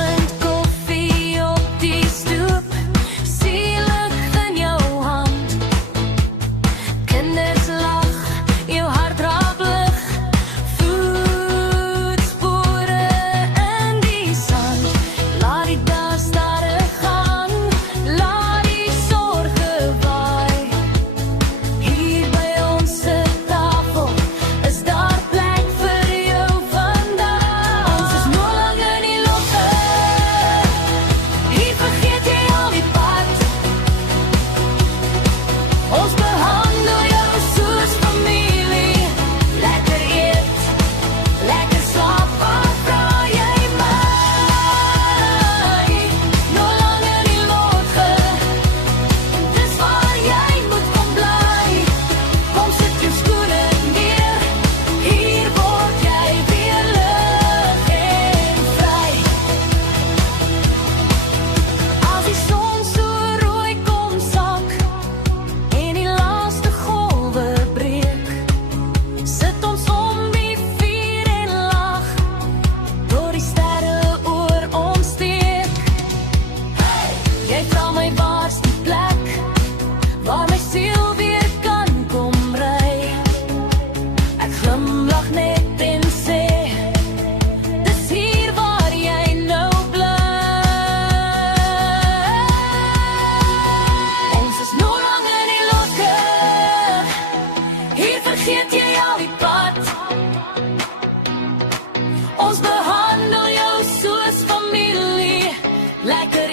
oggend koffie op die stoep, sielig in jou hand. Kinders lag, jou hart raak lig, voetspore in die sand. Laat die dag stadig gaan, laat die sorge waai. Hier by ons se tafel is daar plek vir jou vandag. Ons is nog lang in die lofte, hier vergeet jy al die pad. Ons behandel jou soos familie, lekker eet, lekker slaap, wat vra jy my? Nog lang in die lotge, dis waar jy moet kom bly. Kom sit jou skoene neer, hier word jy weer lig en vry. As die son so rooi kom sak en die laaste golwe breek, sit ons om die vuur en lag, door die sterre oor ons steek. Jy vra my waar's die plek, waar my siel weer kan kom ry. Ek glimlag net en sê, dis hier waar jy nou bly. Ons is nog lang in die lotge, hier vergeet jy al die pad. Ons behandel jou soos familie, lekker